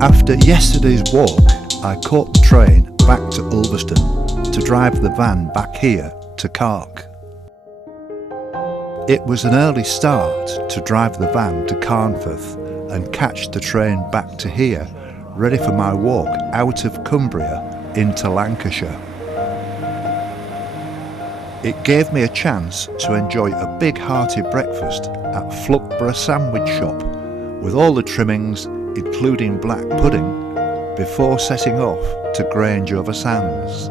After yesterday's walk, I caught the train back to Ulverston to drive the van back here to Cark. It was an early start to drive the van to Carnforth and catch the train back to here, ready for my walk out of Cumbria into Lancashire. It gave me a chance to enjoy a big hearty breakfast at Fleetwood sandwich shop with all the trimmings, including black pudding, before setting off to Grange-over-Sands.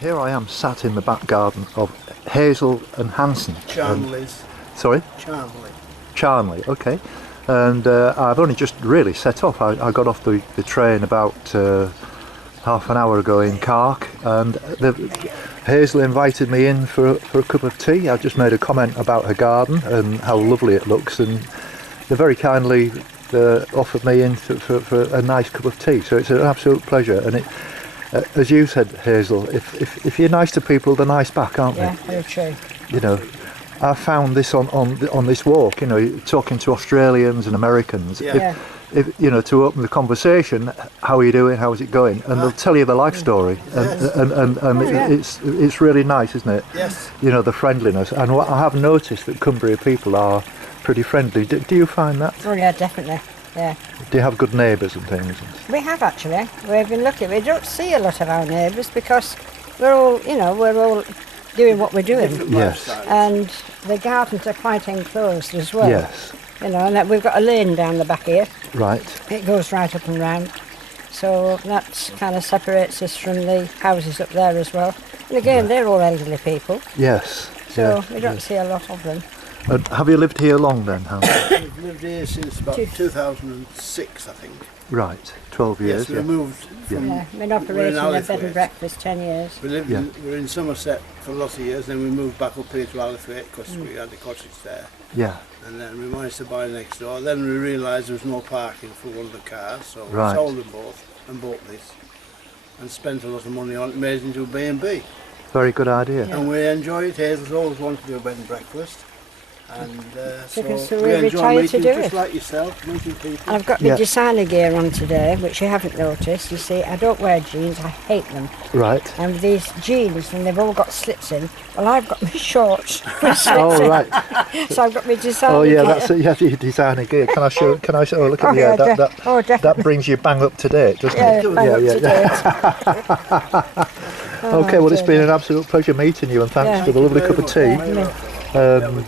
Here I am sat in the back garden of Hazel and Hanson. Charnley's. Sorry? Charnley, okay. And I've only just really set off. I got off the train about half an hour ago in Cark, and Hazel invited me in for a cup of tea. I just made a comment about her garden and how lovely it looks, and they very kindly offered me in for a nice cup of tea. So it's an absolute pleasure. And it, as you said, Hazel, if you're nice to people, they're nice back, aren't they? Yeah, very true. You know, I found this on this walk. You know, talking to Australians and Americans. Yeah. If you know, to open the conversation, how are you doing? How is it going? And they'll tell you the life story, it's really nice, isn't it? Yes. You know, the friendliness, and what I have noticed that Cumbria people are pretty friendly. Do you find that? Oh yeah, definitely. Yeah. Do you have good neighbours and things? We have actually. We've been lucky. We don't see a lot of our neighbours because we're all doing what we're doing. Yes. And the gardens are quite enclosed as well. Yes. You know, and we've got a lane down the back here. Right. It goes right up and round. So that kind of separates us from the houses up there as well. And again, they're all elderly people. Yes. So we don't see a lot of them. Have you lived here long then, Hans? We've lived here since about 2006, I think. Right, 12 years. Yes, we moved from... Yeah, been operating a bed and breakfast 10 years. We were in Somerset for lots of years, then we moved back up here to Alithwaite because we had the cottage there. Yeah. And then we managed to buy next door. Then we realised there was no parking for one of the cars, so we Right. sold them both and bought this. And spent a lot of money on it, made it into a B&B. Very good idea. And we enjoy it. Hazel's always wanted to do a bed and breakfast. And So so we we enjoy retired meeting to do just it. like yourself, meeting people. I've got my designer gear on today, which you haven't noticed. You see, I don't wear jeans, I hate them. Right. And with these jeans, and they've all got slits in. Well, I've got my shorts with slits Oh in. right. So I've got my designer Oh yeah, gear. that's it. You have your designer gear. Can I show? Oh, look at me. yeah, That definitely. brings you bang up to date, doesn't Yeah, it? bang up to date. Okay, well, it's been an absolute pleasure meeting you, and thanks for the lovely cup of tea. And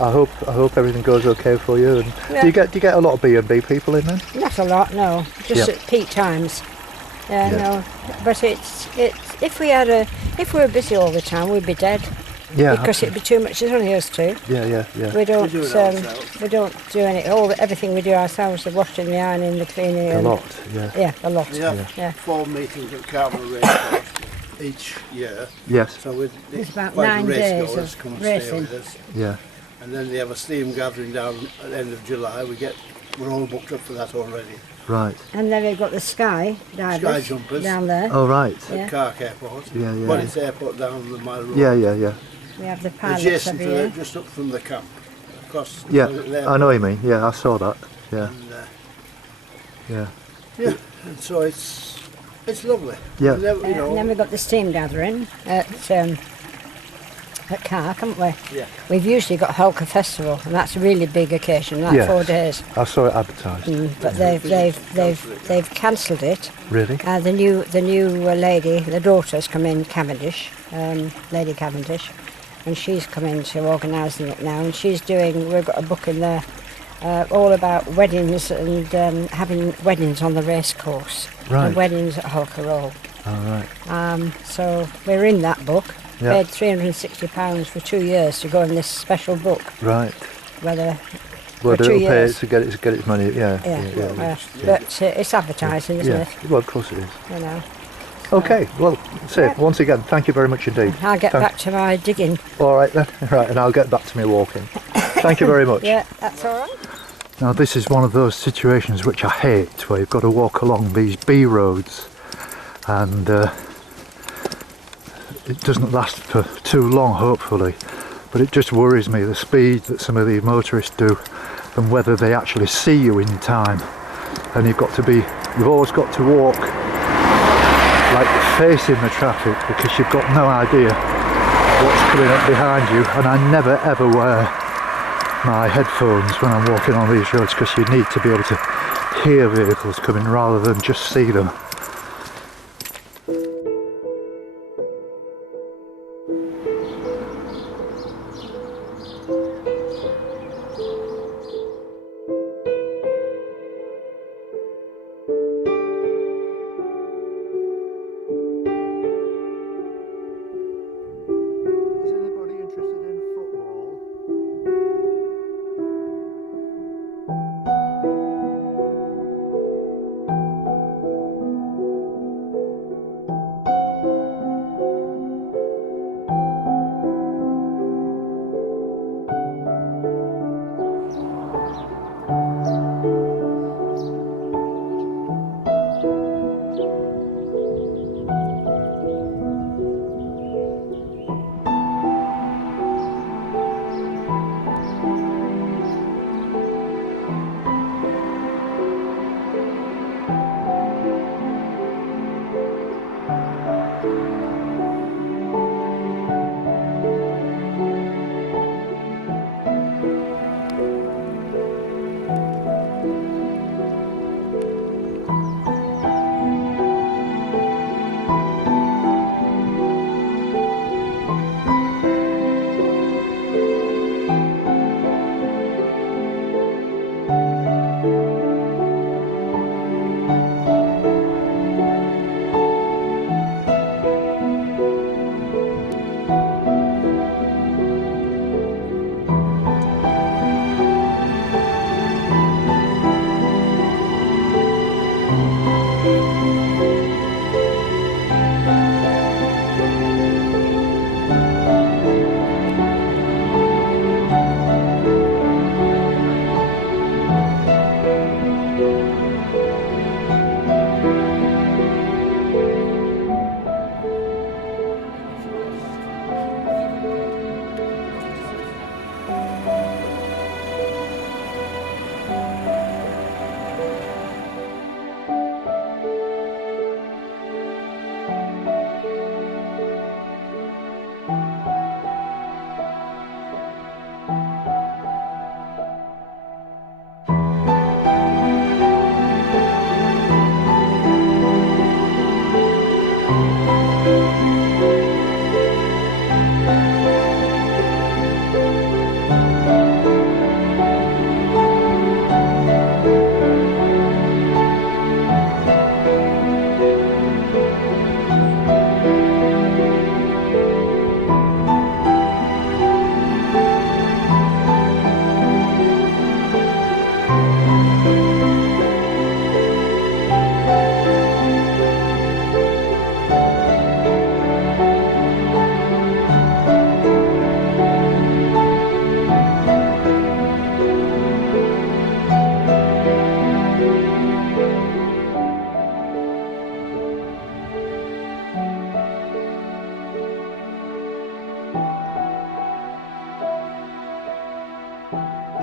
I hope everything goes okay for you. And do you get a lot of B&B people in then? Not a lot, no. Just at peak times. Yeah, no. But it's if we were busy all the time, we'd be dead. Yeah. Because it'd be too much. It's only us two. Yeah. We don't do it ourselves. we don't do everything we do ourselves, the washing, the ironing, the cleaning. A lot. Yeah. Yeah, a lot. We have 4 meetings at Carmel Racecourse each year. Yes. So It's about quite 9 a days racegoers of come and stay racing. with us. Yeah. And then they have a steam gathering down at the end of July. We're all booked up for that already. Right. And then we've got the sky divers Sky jumpers. down there. Oh right. At Cark Airport. Yeah. Well, it's airport down the Mile Road. Yeah. We have the pilots Adjacent every to year. just up from the camp. Across Yeah. the little I know what you airport. mean. Yeah, I saw that. Yeah. And, Yeah. and so it's lovely. Yeah. And then, And then we've got the steam gathering at Cark, haven't we? Yeah. We've usually got Holker Festival, and that's a really big occasion, like Yes. 4 days. I saw it advertised. But they've cancelled it. Really? The new lady, the daughter's come in, Cavendish, Lady Cavendish, and she's come into organising it now, and we've got a book in there all about weddings and having weddings on the race course. Right. And weddings at Holker Roll. All right. So we're in that book. Yeah. Paid £360 for 2 years to go in this special book. Right. Whether Well, for 2 it'll pay years. to get its money. Yeah. But it's advertising, isn't Yeah. it? Well, of course it is. You know. Okay. Well, once again, thank you very much indeed. I'll get back to my digging. All right then. Right, and I'll get back to me walking. Thank you very much. Yeah, that's all right. Now this is one of those situations which I hate, where you've got to walk along these B roads, and it doesn't last for too long, hopefully, but it just worries me, the speed that some of the motorists do and whether they actually see you in time. And you've always got to walk like facing the traffic, because you've got no idea what's coming up behind you. And I never ever wear my headphones when I'm walking on these roads, because you need to be able to hear vehicles coming rather than just see them.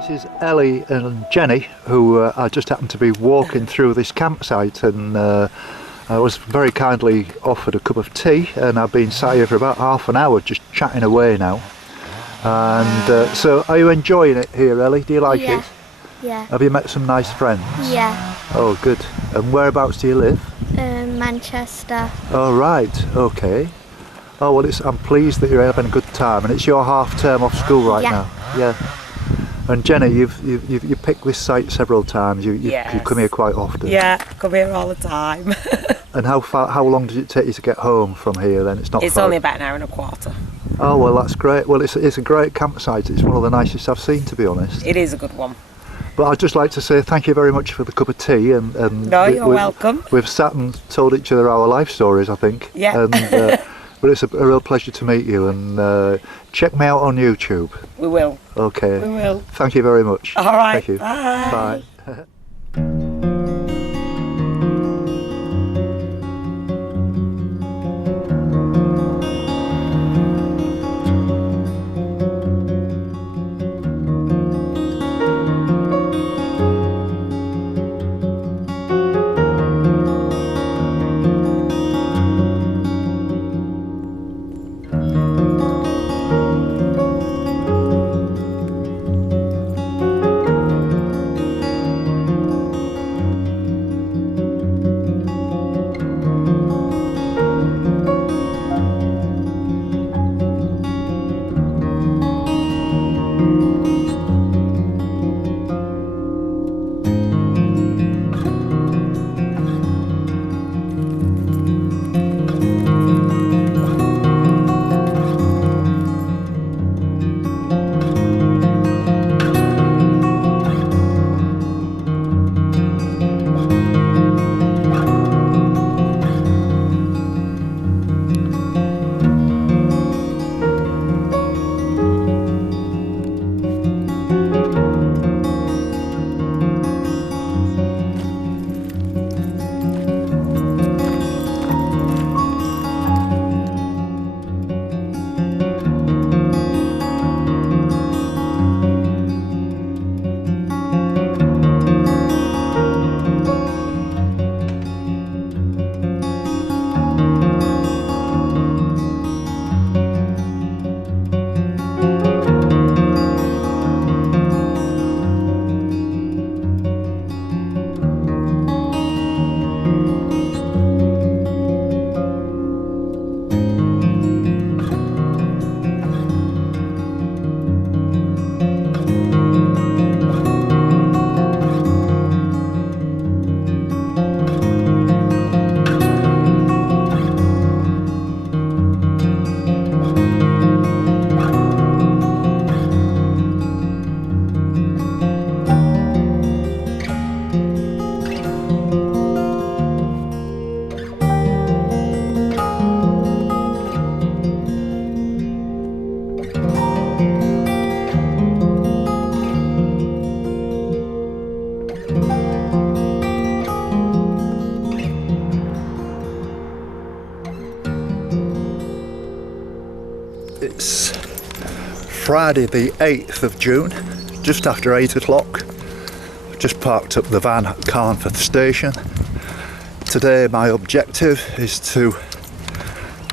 This is Ellie and Jenny, who I just happened to be walking through this campsite, and I was very kindly offered a cup of tea, and I've been sat here for about half an hour just chatting away now. And so are you enjoying it here, Ellie? Do you like it? Yeah. Have you met some nice friends? Yeah. Oh, good. And whereabouts do you live? Manchester. Oh, right. Okay. Oh, well, I'm pleased that you're having a good time, and it's your half term off school right now. Yeah. And Jenny, you've picked this site several times. You come here quite often. Yeah, come here all the time. And how long did it take you to get home from here then? It's It's only about an hour and a quarter. Oh, well, that's great. Well, it's a great campsite. It's one of the nicest I've seen, to be honest. It is a good one. But I'd just like to say thank you very much for the cup of tea. And no, you're welcome. We've sat and told each other our life stories, I think. Yeah. And But it's a real pleasure to meet you, and check me out on YouTube. We will. Okay. We will. Thank you very much. All right. Thank you. Bye. Bye. It's Friday the 8th of June, just after 8 o'clock. Just parked up the van at Carnforth station. Today my objective is to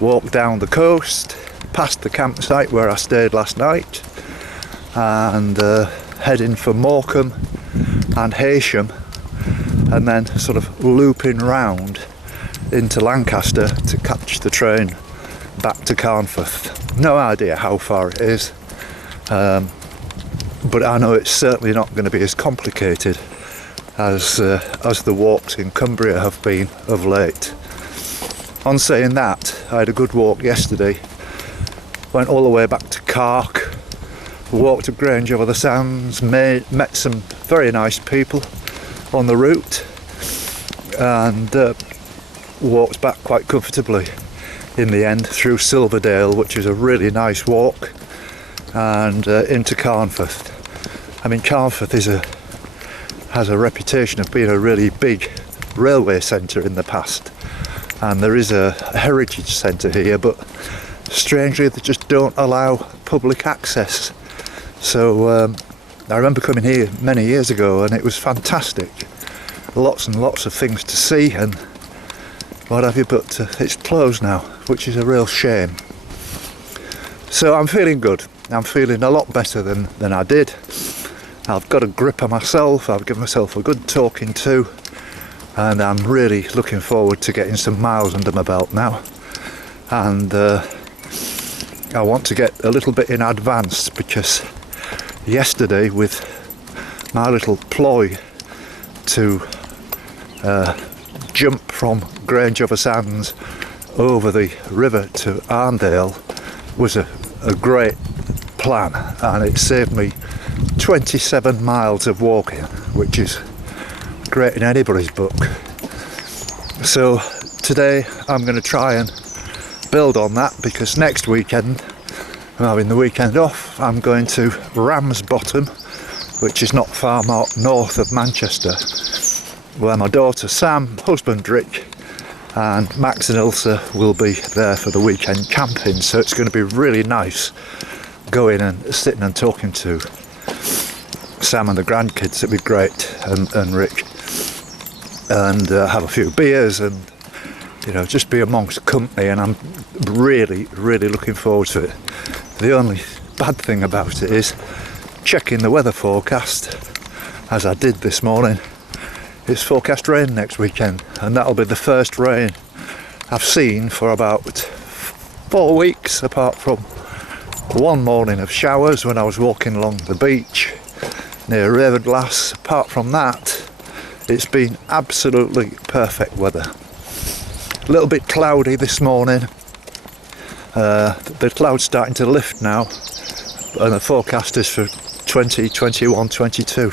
walk down the coast, past the campsite where I stayed last night, and heading for Morecambe and Heysham, and then sort of looping round into Lancaster to catch the train back to Carnforth. No idea how far it is, but I know it's certainly not going to be as complicated as the walks in Cumbria have been of late. On saying that, I had a good walk yesterday. Went all the way back to Cark, walked to Grange over the Sands, met some very nice people on the route, and walked back quite comfortably in the end through Silverdale, which is a really nice walk, and into Carnforth. I mean, Carnforth has a reputation of being a really big railway centre in the past, and there is a heritage centre here, but strangely they just don't allow public access. So I remember coming here many years ago and it was fantastic, lots and lots of things to see and what have you, but it's closed now, which is a real shame. So I'm feeling good. I'm feeling a lot better than I did. I've got a grip on myself, I've given myself a good talking to, and I'm really looking forward to getting some miles under my belt now. And I want to get a little bit in advance, because yesterday with my little ploy to jump from Grange over Sands over the river to Arndale was a great plan, and it saved me 27 miles of walking, which is great in anybody's book. So today I'm going to try and build on that, because next weekend I'm having the weekend off. I'm going to Ramsbottom, which is not far north of Manchester, where my daughter Sam, husband Rick, and Max and Ilsa will be there for the weekend camping. So it's going to be really nice going and sitting and talking to Sam and the grandkids. It'll be great, and Rick, and have a few beers and, you know, just be amongst company. And I'm really looking forward to it. The only bad thing about it is checking the weather forecast, as I did this morning. It's forecast rain next weekend, and that'll be the first rain I've seen for about 4 weeks, apart from one morning of showers when I was walking along the beach near Ravenglass. Apart from that, it's been absolutely perfect weather. A little bit cloudy this morning. The clouds starting to lift now, and the forecast is for 20, 21, 22.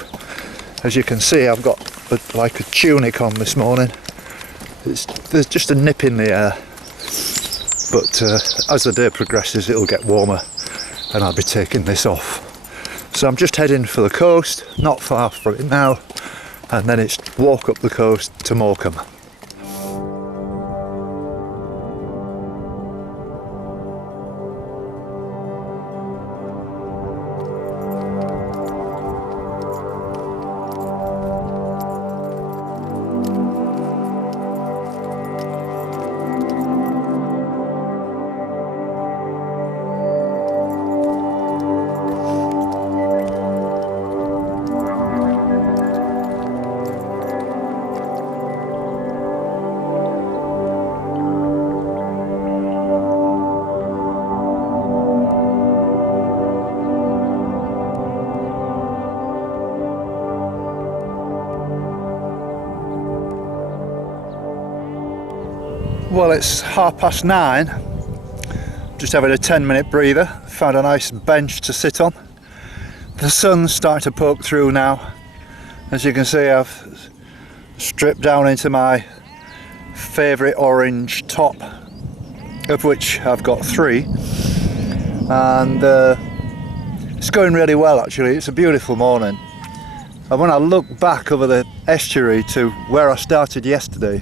As you can see, I've got like a tunic on this morning. There's just a nip in the air, but as the day progresses it'll get warmer and I'll be taking this off. So I'm just heading for the coast, not far from it now, and then it's walk up the coast to Morecambe. Well, it's 9:30, just having a 10-minute breather. Found a nice bench to sit on. The sun's starting to poke through now. As you can see, I've stripped down into my favourite orange top, of which I've got 3, and it's going really well actually. It's a beautiful morning, and when I look back over the estuary to where I started yesterday,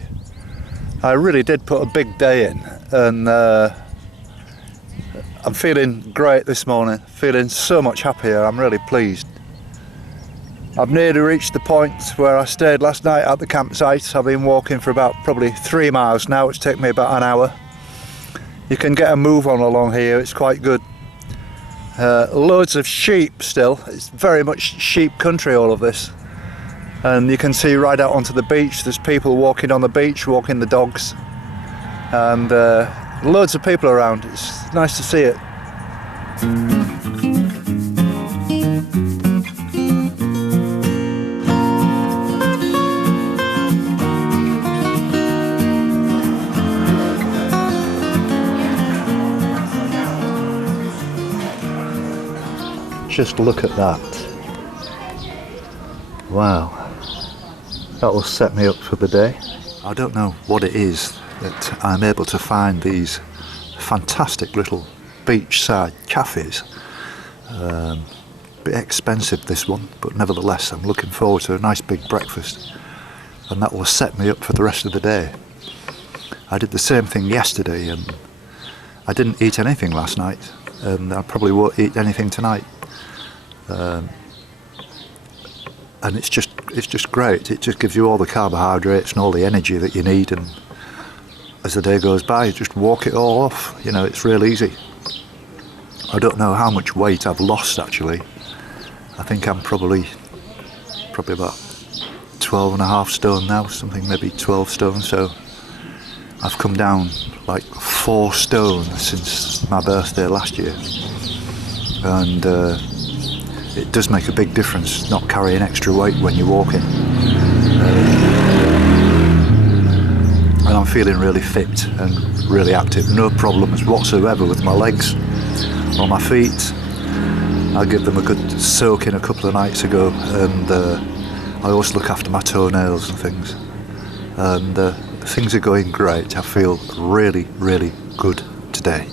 I really did put a big day in, and I'm feeling great this morning, feeling so much happier. I'm really pleased. I've nearly reached the point where I stayed last night at the campsite. I've been walking for about probably 3 miles now. It's taken me about an hour. You can get a move on along here, it's quite good. Loads of sheep still. It's very much sheep country, all of this. And you can see right out onto the beach, there's people walking on the beach, walking the dogs, and loads of people around. It's nice to see it. Just look at that. Wow. That will set me up for the day. I don't know what it is that I'm able to find these fantastic little beachside cafes. Bit expensive this one, but nevertheless I'm looking forward to a nice big breakfast, and that will set me up for the rest of the day. I did the same thing yesterday, and I didn't eat anything last night, and I probably won't eat anything tonight. And it's just great. It just gives you all the carbohydrates and all the energy that you need, and as the day goes by you just walk it all off. You know, it's real easy. I don't know how much weight I've lost actually. I think I'm probably about 12.5 stone now, something, maybe 12 stone, so I've come down like 4 stone since my birthday last year, and it does make a big difference not carrying extra weight when you're walking. And I'm feeling really fit and really active. No problems whatsoever with my legs or my feet. I give them a good soaking a couple of nights ago, and I always look after my toenails and things. And things are going great. I feel really good. today.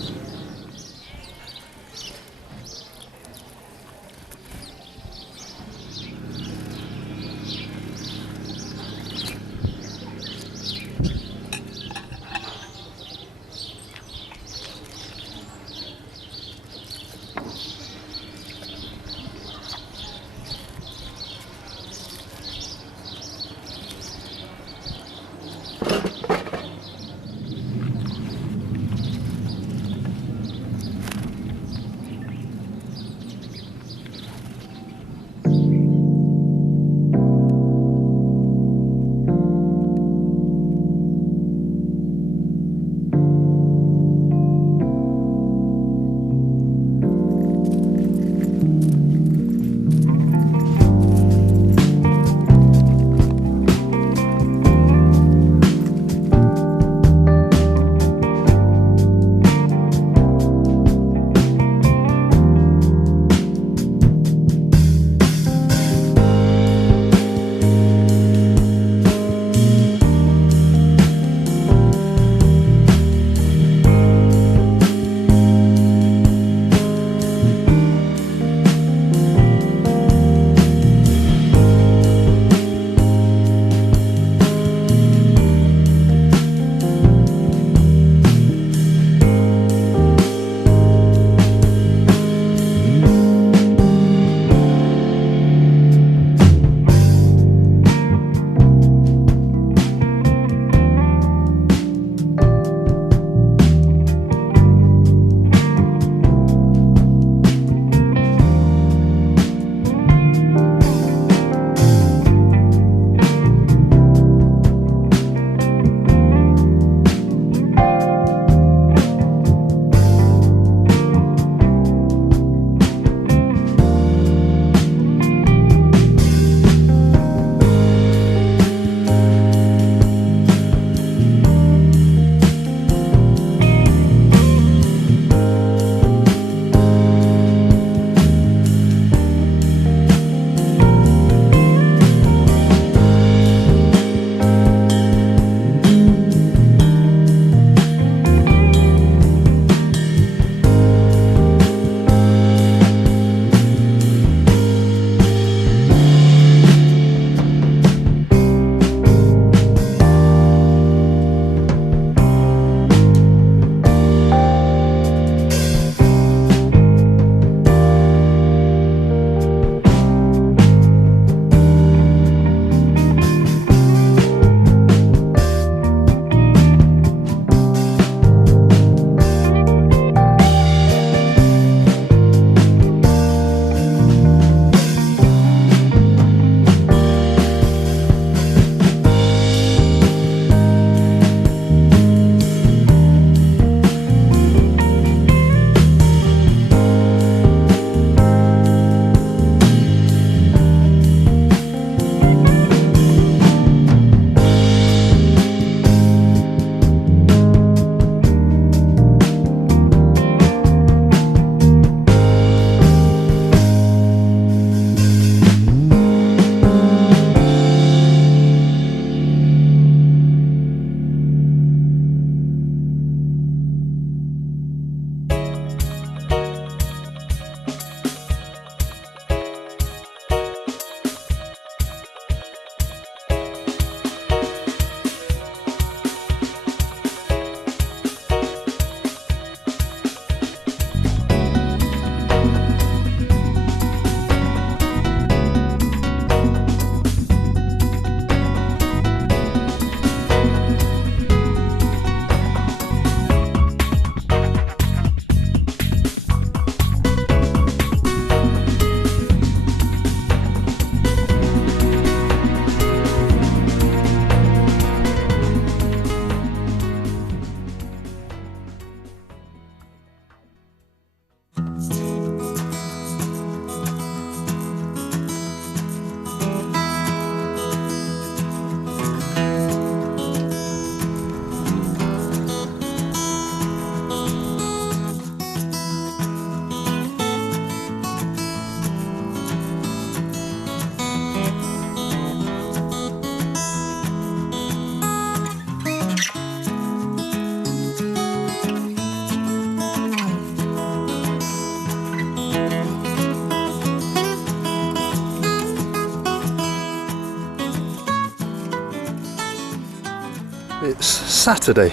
It's Saturday,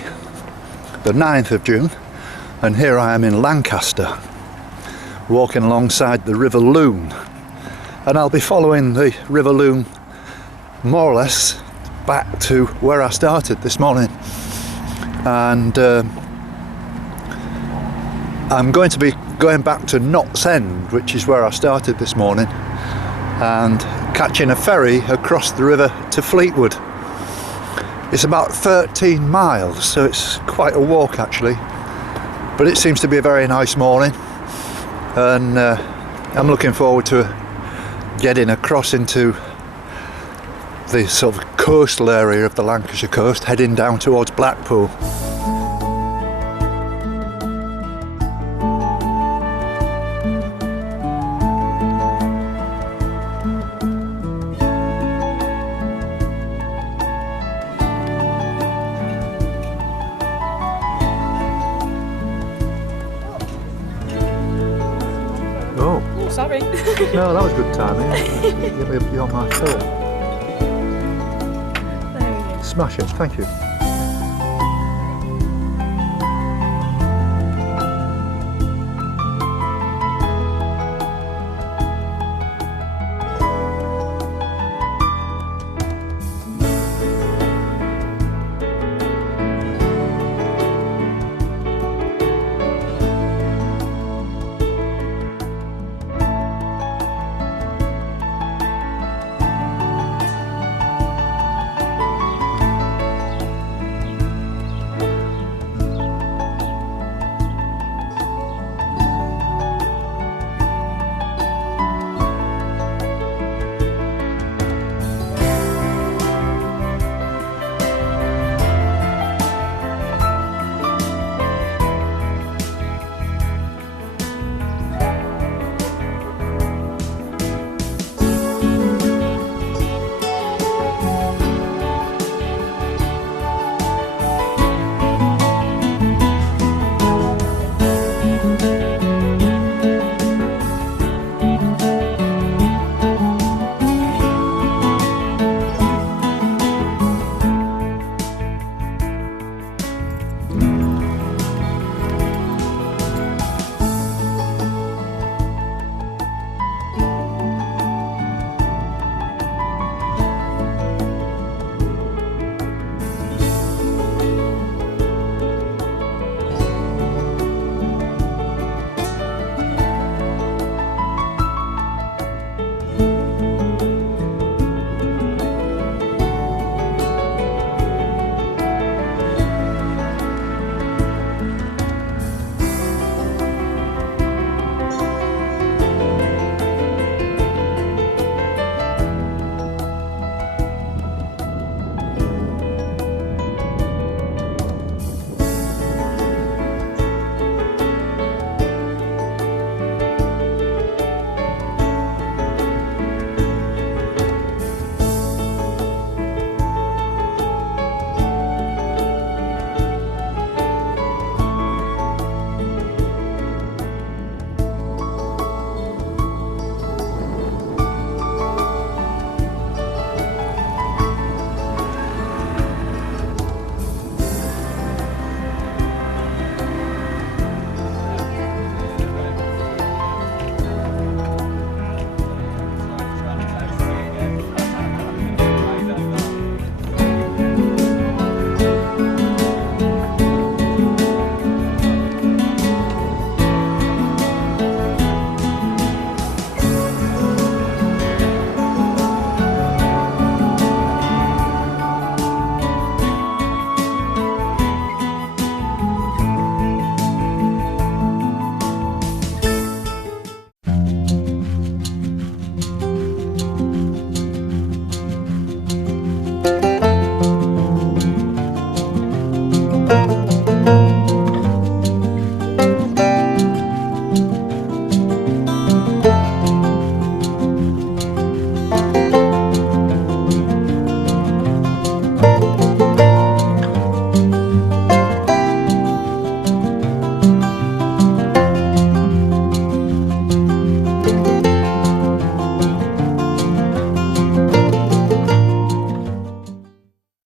the 9th of June, and here I am in Lancaster, walking alongside the River Loon, and I'll be following the River Loon more or less back to where I started this morning, and I'm going to be going back to Knott's End, which is where I started this morning, and catching a ferry across the river to Fleetwood. It's about 13 miles, so it's quite a walk actually, but it seems to be a very nice morning, and I'm looking forward to getting across into the sort of coastal area of the Lancashire coast, heading down towards Blackpool. Oh, sorry. No, that was good timing. You're on my film. There we go. Smash it, thank you.